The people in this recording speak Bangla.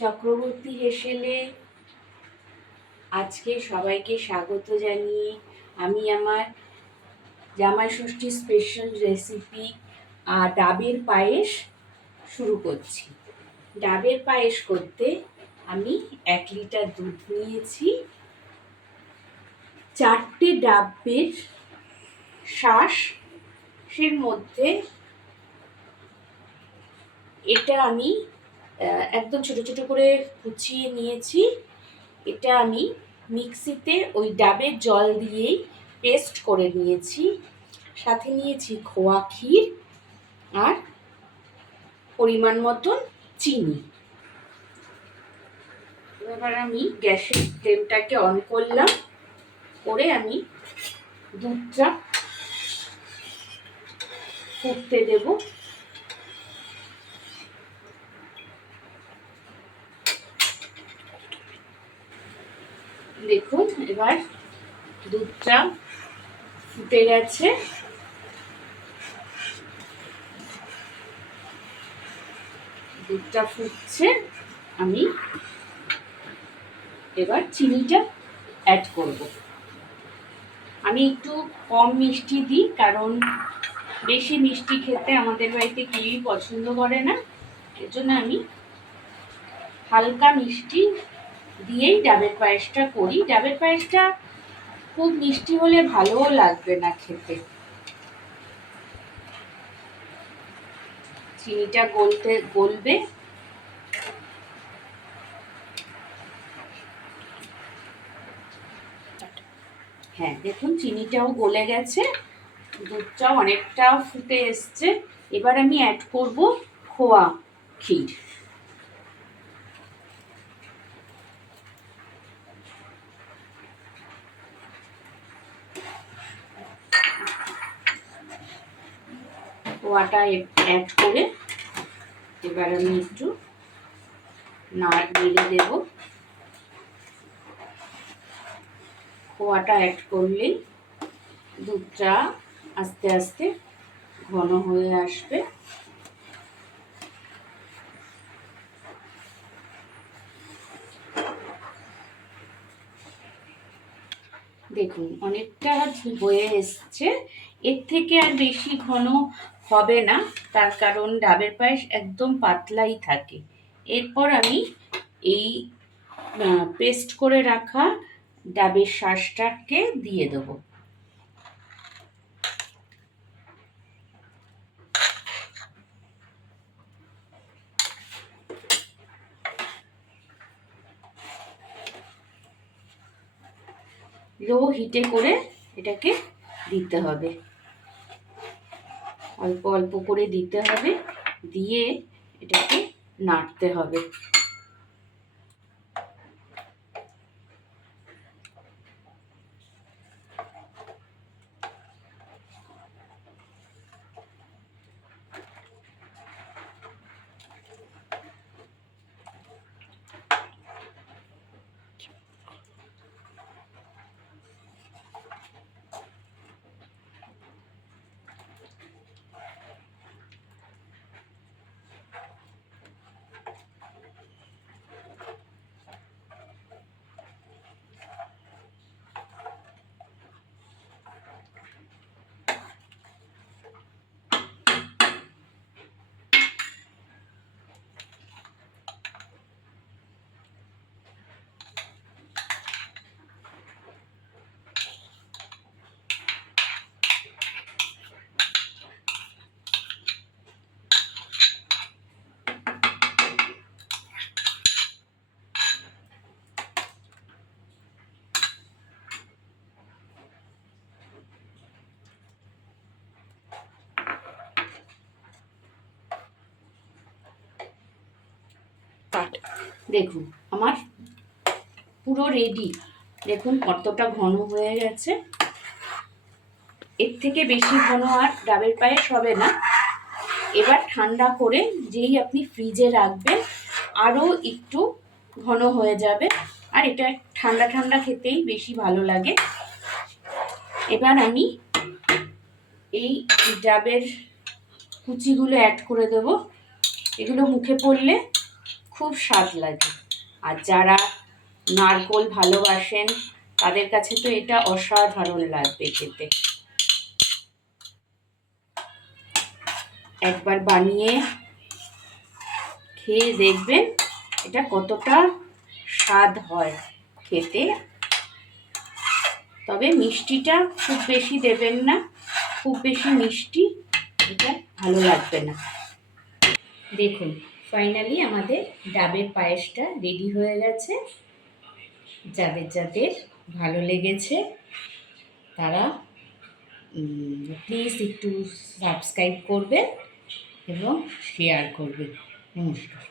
চক্রবর্তী হেসেলে আজকে সবাইকে স্বাগত জানিয়ে আমি আমার জামাই ষষ্ঠী স্পেশাল রেসিপি ডাবের পায়েস শুরু করছি। ডাবের পায়েস করতে আমি 1 লিটার দুধ নিয়েছি, 4টে ডাবের শাঁসের মধ্যে এটা আমি একদম ছোট ছোট করে কুচিয়ে নিয়েছি। এটা আমি মিক্সিতে ওই ডাবের জল দিয়েই পেস্ট করে নিয়েছি। সাথে নিয়েছি খোয়া ক্ষীর আর পরিমাণ মতন চিনি। এবার আমি গ্যাসের ফ্লেমটাকে অন করলাম, করে আমি দুধটা ফুটতে দেব। দেখুন এবার দুধটা ফুটে গেছে। দুধটা ফুটছে, আমি এবার চিনিটা অ্যাড করব। আমি একটু কম মিষ্টি দিই, কারণ বেশি মিষ্টি খেতে আমাদের বাড়িতে কেউই পছন্দ করে না। এর জন্য আমি হালকা মিষ্টি দিয়েই ডাবের পায়েসটা করি। ডাবের পায়েসটা খুব মিষ্টি হলে ভালোও লাগবে না খেতে। চিনিটা গলবে। হ্যাঁ, দেখুন চিনিটাও গলে গেছে, দুধটাও অনেকটা ফুটে এসছে। এবার আমি অ্যাড করব খোয়া ক্ষীর। খোয়াটা অ্যাড করে এবার আমি একটু নেড়ে দেব। খোয়াটা অ্যাড করলেই দুধটা আস্তে আস্তে ঘন হয়ে আসবে। দেখুন অনেকটা হয়ে এসছে, এর থেকে আর বেশি ঘন হবে না, তার কারণ ডাবের পায়েস একদম পাতলাই থাকে। এরপর আমি এই পেস্ট করে রাখা ডাবের শাঁসটাকে দিয়ে দেবো। লো হিটে করে এটাকে দিতে হবে, অল্প অল্প করে দিতে হবে, দিয়ে এটাকে নাড়তে হবে। দেখুন আমার পুরো রেডি। দেখুন কতটা ঘন হয়ে গেছে। এর থেকে বেশি ঘন আর ডাবের পায়েস হবে না। এবার ঠান্ডা করে যেই আপনি ফ্রিজে রাখবেন আরও একটু ঘন হয়ে যাবে, আর এটা ঠান্ডা ঠান্ডা খেতেই বেশি ভালো লাগে। এবার আমি এই ডাবের কুচিগুলো অ্যাড করে দেব। এগুলো মুখে পড়লে খুব স্বাদ লাগে। আর যারা নারকোল ভালোবাসেন তাদের কাছে তো এটা অসাধারণ লাগবে খেতে। একবার বানিয়ে খেয়ে দেখবেন এটা কতটা স্বাদ হয় খেতে। তবে মিষ্টিটা খুব বেশি দেবেন না, খুব বেশি মিষ্টি এটা ভালো লাগবে না। দেখুন ফাইনালি আমাদের ডাবের পায়েসটা রেডি হয়ে গেছে। যাদের যাদের ভালো লেগেছে তারা প্লিজ একটু সাবস্ক্রাইব করবেন এবং শেয়ার করবেন। নমস্কার।